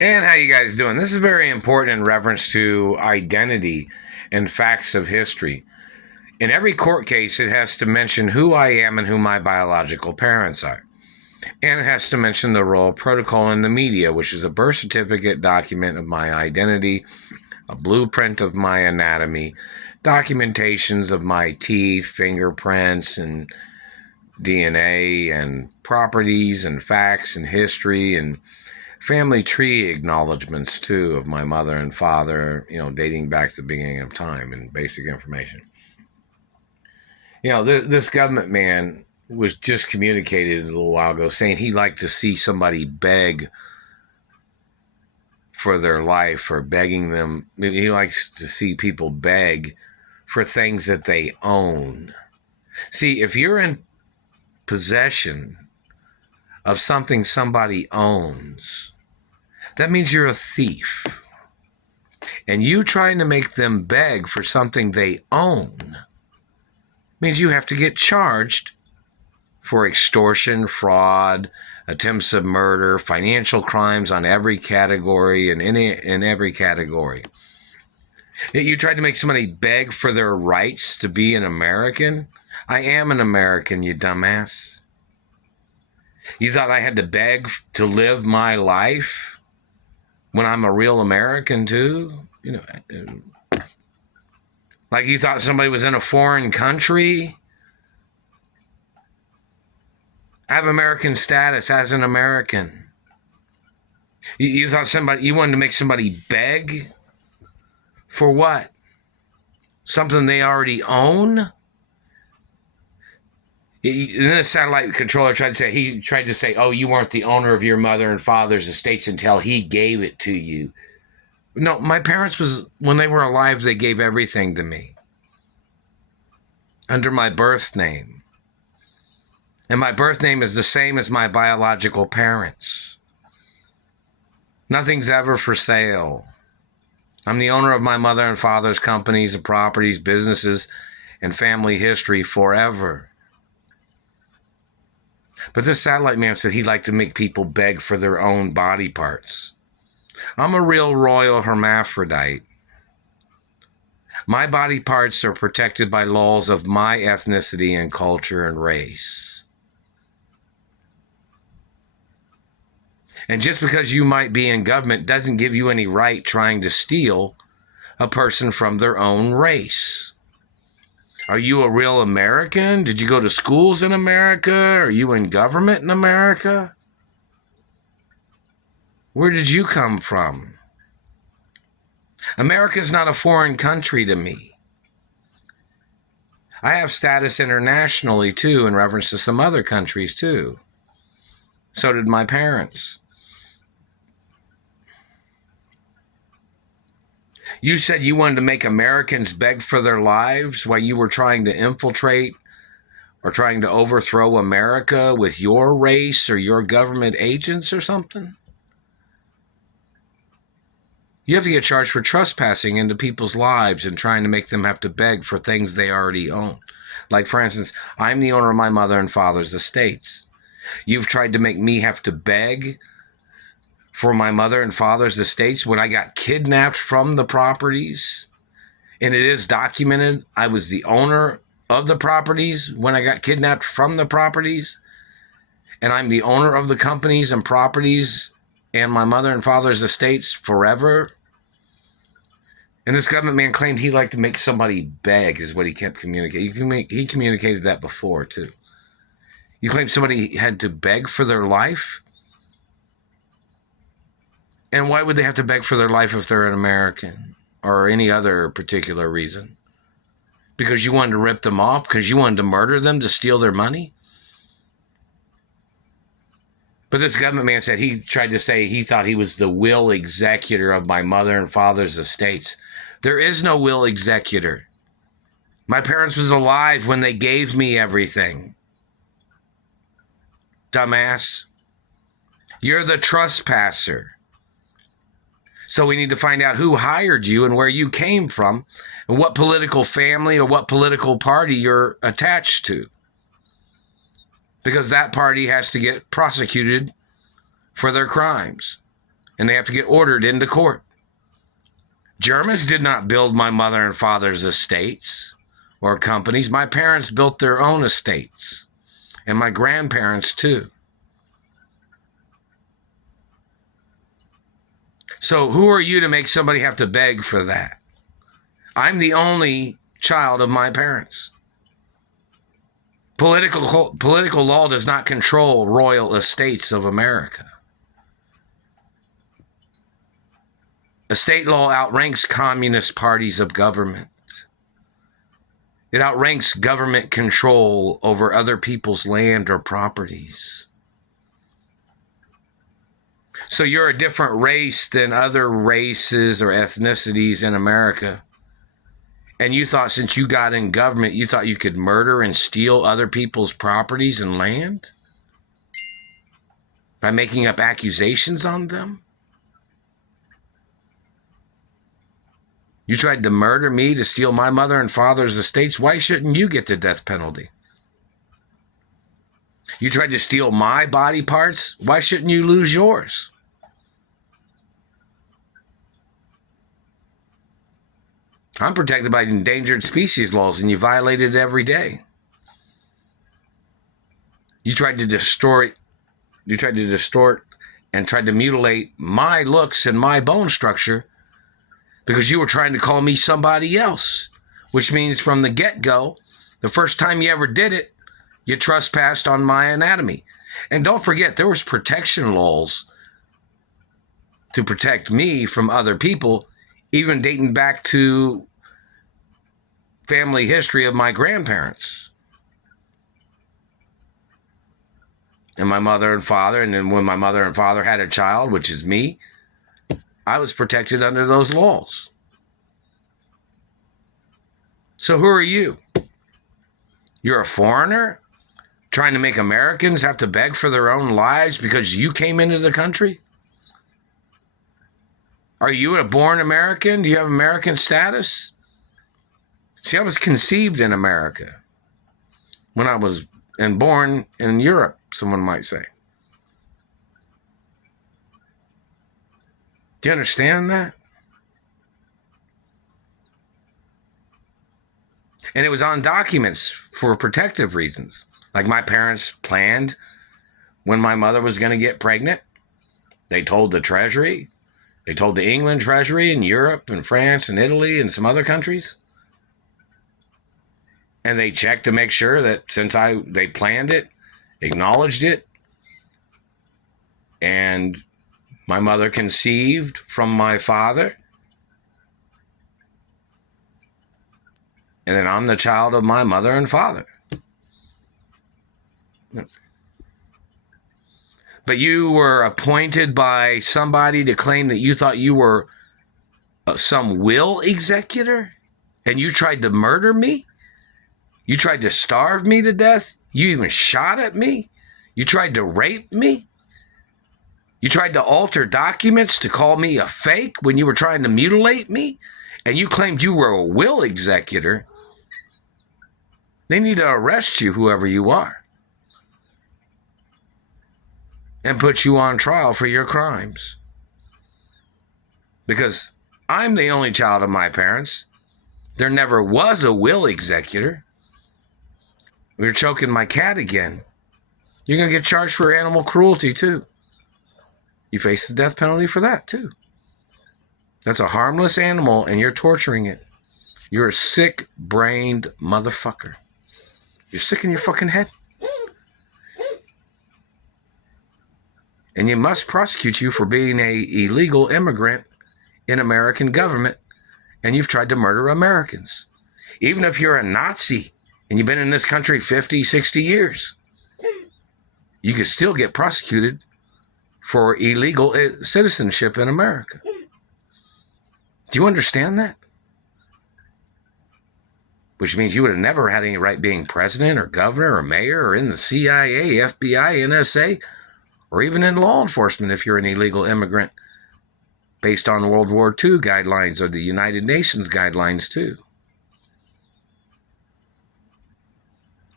And how you guys doing? This is very important in reference to identity and facts of history. In every court case, it has to mention who I am and who my biological parents are. And it has to mention the role of protocol in the media, which is a birth certificate document of my identity, a blueprint of my anatomy, documentations of my teeth, fingerprints, and DNA, and properties, and facts, and history, and family tree acknowledgments too of my mother and father, dating back to the beginning of time and basic information. This government man was just communicated a little while ago saying he'd like to see somebody beg for their life or begging them. He likes to see people beg for things that they own. See, if you're in possession of something somebody owns, that means you're a thief. And you trying to make them beg for something they own means you have to get charged for extortion, fraud, attempts of murder, financial crimes on every category and in every category. You tried to make somebody beg for their rights to be an American. I am an American, you dumbass. You thought I had to beg to live my life when I'm a real American too? Like you thought somebody was in a foreign country? I have American status as an American. You thought you wanted to make somebody beg? For what? Something they already own? And then the satellite controller tried to say, oh, you weren't the owner of your mother and father's estates until he gave it to you. No, my parents when they were alive, they gave everything to me under my birth name. And my birth name is the same as my biological parents. Nothing's ever for sale. I'm the owner of my mother and father's companies and properties, businesses, and family history forever. But this satellite man said he'd like to make people beg for their own body parts. I'm a real royal hermaphrodite. My body parts are protected by laws of my ethnicity and culture and race. And just because you might be in government doesn't give you any right trying to steal a person from their own race. Are you a real American? Did you go to schools in America? Are you in government in America? Where did you come from? America's not a foreign country to me. I have status internationally, too, in reference to some other countries, too. So did my parents. You said you wanted to make Americans beg for their lives while you were trying to infiltrate or trying to overthrow America with your race or your government agents or something? You have to get charged for trespassing into people's lives and trying to make them have to beg for things they already own. Like, for instance, I'm the owner of my mother and father's estates. You've tried to make me have to beg for my mother and father's estates when I got kidnapped from the properties. And it is documented I was the owner of the properties when I got kidnapped from the properties. And I'm the owner of the companies and properties and my mother and father's estates forever. And this government man claimed he'd like to make somebody beg, is what he kept communicating. He communicated that before, too. You claim somebody had to beg for their life? And why would they have to beg for their life if they're an American or any other particular reason? Because you wanted to rip them off? Because you wanted to murder them to steal their money? But this government man said he tried to say he thought he was the will executor of my mother and father's estates. There is no will executor. My parents was alive when they gave me everything. Dumbass. You're the trespasser. So we need to find out who hired you and where you came from and what political family or what political party you're attached to. Because that party has to get prosecuted for their crimes. and they have to get ordered into court. Germans did not build my mother and father's estates or companies. My parents built their own estates, and my grandparents too. So who are you to make somebody have to beg for that? I'm the only child of my parents. Political law does not control royal estates of America. Estate law outranks communist parties of government. It outranks government control over other people's land or properties. So you're a different race than other races or ethnicities in America. And you thought since you got in government, you thought you could murder and steal other people's properties and land? By making up accusations on them? You tried to murder me to steal my mother and father's estates. Why shouldn't you get the death penalty? You tried to steal my body parts. Why shouldn't you lose yours? I'm protected by endangered species laws, and you violate it every day. You tried to distort and tried to mutilate my looks and my bone structure because you were trying to call me somebody else, which means from the get-go, the first time you ever did it, you trespassed on my anatomy. And don't forget, there was protection laws to protect me from other people, even dating back to family history of my grandparents and my mother and father. And then when my mother and father had a child, which is me, I was protected under those laws. So who are you? You're a foreigner trying to make Americans have to beg for their own lives because you came into the country? Are you a born American? Do you have American status? See, I was conceived in America when I was born in Europe, someone might say. Do you understand that? And it was on documents for protective reasons. Like my parents planned when my mother was going to get pregnant. They told the Treasury. They told the England Treasury and Europe and France and Italy and some other countries. And they checked to make sure that since they planned it, acknowledged it, and my mother conceived from my father, and then I'm the child of my mother and father. But you were appointed by somebody to claim that you thought you were some will executor, and you tried to murder me? You tried to starve me to death? You even shot at me? You tried to rape me? You tried to alter documents to call me a fake when you were trying to mutilate me? And you claimed you were a will executor? They need to arrest you, whoever you are, and put you on trial for your crimes. Because I'm the only child of my parents. There never was a will executor. You're choking my cat again. You're going to get charged for animal cruelty, too. You face the death penalty for that, too. That's a harmless animal, and you're torturing it. You're a sick-brained motherfucker. You're sick in your fucking head. And you must prosecute you for being an illegal immigrant in American government, and you've tried to murder Americans. Even if you're a Nazi and you've been in this country 50, 60 years, you could still get prosecuted for illegal citizenship in America. Do you understand that? Which means you would have never had any right being president or governor or mayor or in the CIA, FBI, NSA, or even in law enforcement if you're an illegal immigrant based on World War II guidelines or the United Nations guidelines too.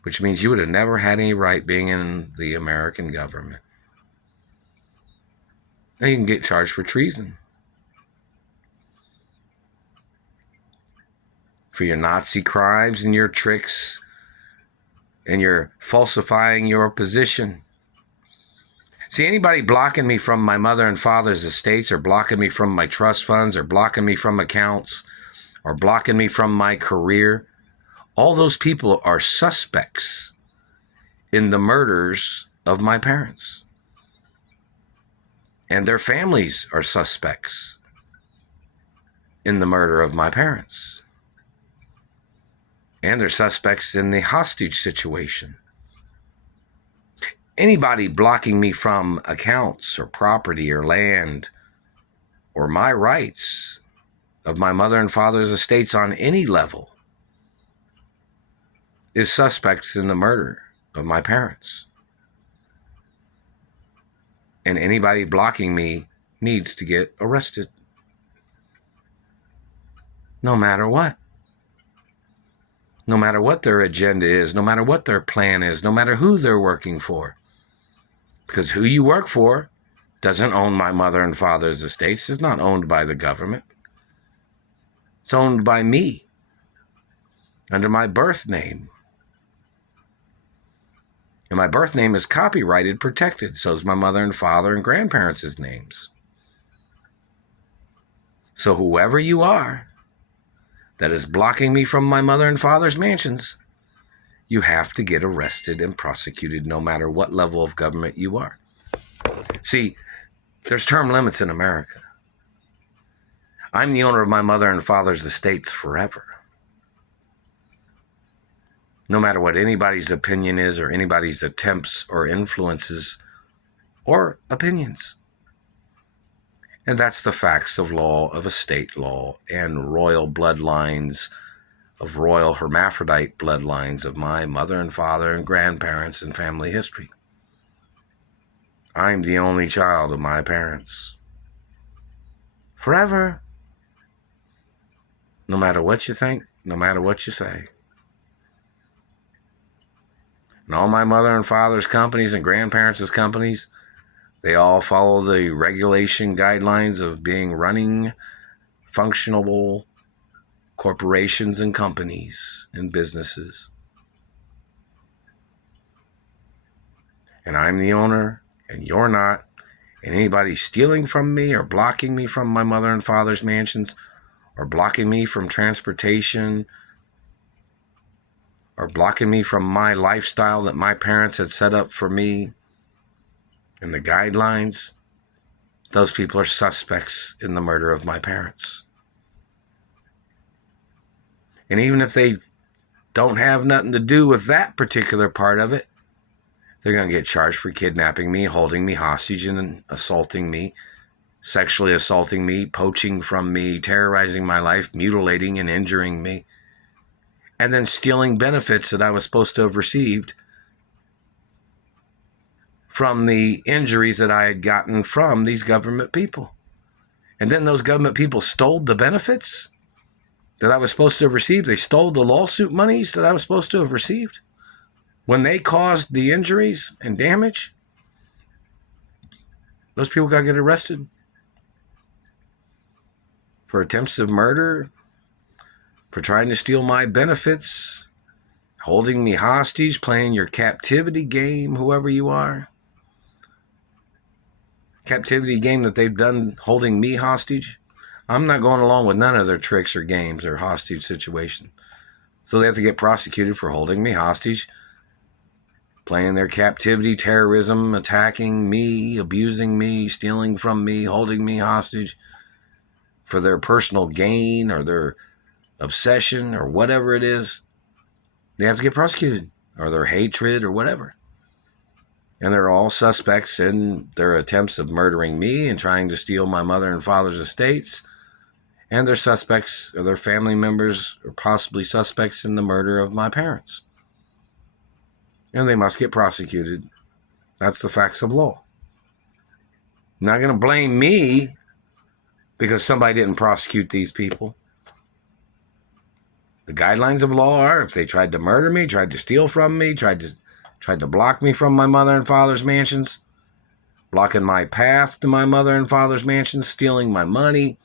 Which means you would have never had any right being in the American government. And you can get charged for treason. For your Nazi crimes and your tricks and your falsifying your position. See, anybody blocking me from my mother and father's estates, or blocking me from my trust funds, or blocking me from accounts, or blocking me from my career, all those people are suspects in the murders of my parents. And their families are suspects in the murder of my parents. And they're suspects in the hostage situation. Anybody blocking me from accounts or property or land or my rights of my mother and father's estates on any level is suspects in the murder of my parents. And anybody blocking me needs to get arrested. No matter what. No matter what their agenda is, no matter what their plan is, no matter who they're working for. Because who you work for doesn't own my mother and father's estates. It's not owned by the government. It's owned by me under my birth name. And my birth name is copyrighted, protected. So is my mother and father and grandparents' names. So whoever you are that is blocking me from my mother and father's mansions, you have to get arrested and prosecuted no matter what level of government you are. See, there's term limits in America. I'm the owner of my mother and father's estates forever. No matter what anybody's opinion is or anybody's attempts or influences or opinions. And that's the facts of law, of estate law, and royal bloodlines, of royal hermaphrodite bloodlines of my mother and father and grandparents and family history. I'm the only child of my parents. Forever. No matter what you think, no matter what you say. And all my mother and father's companies and grandparents' companies, they all follow the regulation guidelines of being running functional corporations and companies and businesses. And I'm the owner, and you're not. And anybody stealing from me or blocking me from my mother and father's mansions, or blocking me from transportation, or blocking me from my lifestyle that my parents had set up for me and the guidelines, those people are suspects in the murder of my parents. And even if they don't have nothing to do with that particular part of it, they're going to get charged for kidnapping me, holding me hostage, and assaulting me, sexually assaulting me, poaching from me, terrorizing my life, mutilating and injuring me, and then stealing benefits that I was supposed to have received from the injuries that I had gotten from these government people. And then those government people stole the benefits that I was supposed to have received. They stole the lawsuit monies that I was supposed to have received when they caused the injuries and damage. Those people got to get arrested for attempts of murder, for trying to steal my benefits, holding me hostage, playing your captivity game, whoever you are. Captivity game that they've done holding me hostage. I'm not going along with none of their tricks or games or hostage situation. So they have to get prosecuted for holding me hostage, playing their captivity, terrorism, attacking me, abusing me, stealing from me, holding me hostage for their personal gain or their obsession or whatever it is. They have to get prosecuted, or their hatred or whatever. And they're all suspects in their attempts of murdering me and trying to steal my mother and father's estates. And they're suspects, or their family members, or possibly suspects in the murder of my parents. And they must get prosecuted. That's the facts of law. I'm not going to blame me because somebody didn't prosecute these people. The guidelines of law are, if they tried to murder me, tried to steal from me, tried to block me from my mother and father's mansions, blocking my path to my mother and father's mansion, stealing my money,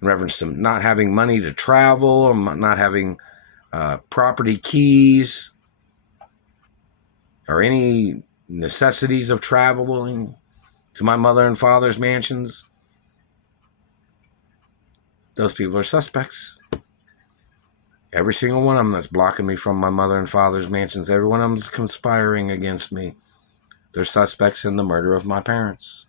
in reference to not having money to travel, or not having property keys, or any necessities of traveling to my mother and father's mansions. Those people are suspects. Every single one of them that's blocking me from my mother and father's mansions, every one of them is conspiring against me. They're suspects in the murder of my parents.